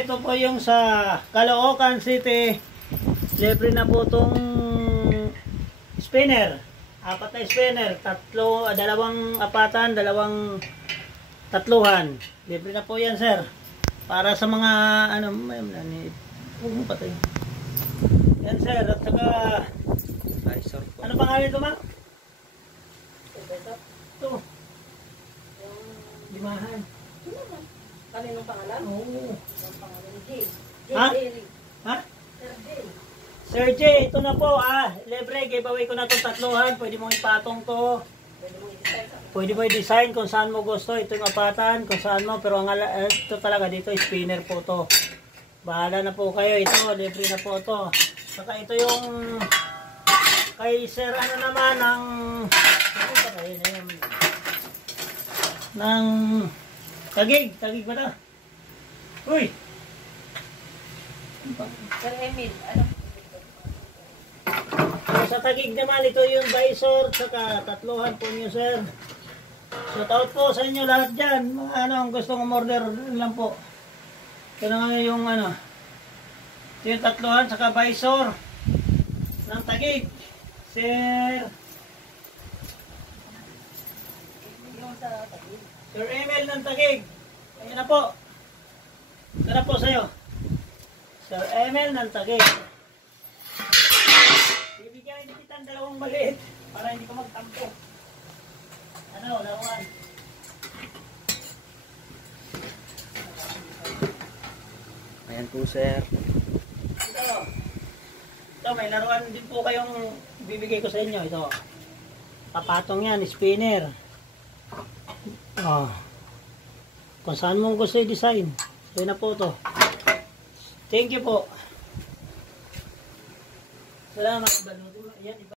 Ito po yung sa Caloocan City. Libre na po itong spinner. 4 na spinner. Dalawang apatan, dalawang tatluhan. Libre na po yan, sir. Para sa mga huwag mo patay. Yan, sir. At saka ano pangalan ito, ma? Ito. Limahan. Kaninong pangalan? Oo. Ang pangalan ni Jay. Ha? Ha? Sir Jay. Sir J, ito na po. Libre, giveaway ko na itong tatluhan. Pwede mong ipatong to. Pwede mo i-design kung saan mo gusto. Ito yung apatan, kung saan mo. Pero ito talaga dito, spinner po to. Bahala na po kayo. Ito, libre na po to. Saka ito yung kay Sir naman ng Tagig ba na? Uy! Sir Emil, ano? So, sa Tagig naman, ito yung visor, saka tatluhan po niyo, sir. Shout out po sa inyo lahat dyan. Mga ang gustong umorder lang po. Ito na nga yung ito yung tatluhan, saka visor ng Tagig. Sir Emil ng Tagig. Ayan na po. Ito na po sa'yo. Sir Emil ng Tagig. Bibigyan din kita ng dalawang maliit para hindi ka magtampo. Laruan. Ayan po, sir. Ito, may laruan din po kayong bibigay ko sa inyo. Ito. Papatong yan, spinner. Kung saan mong gusto i-design. Ito na po to. Thank you po. Salamat. Yan,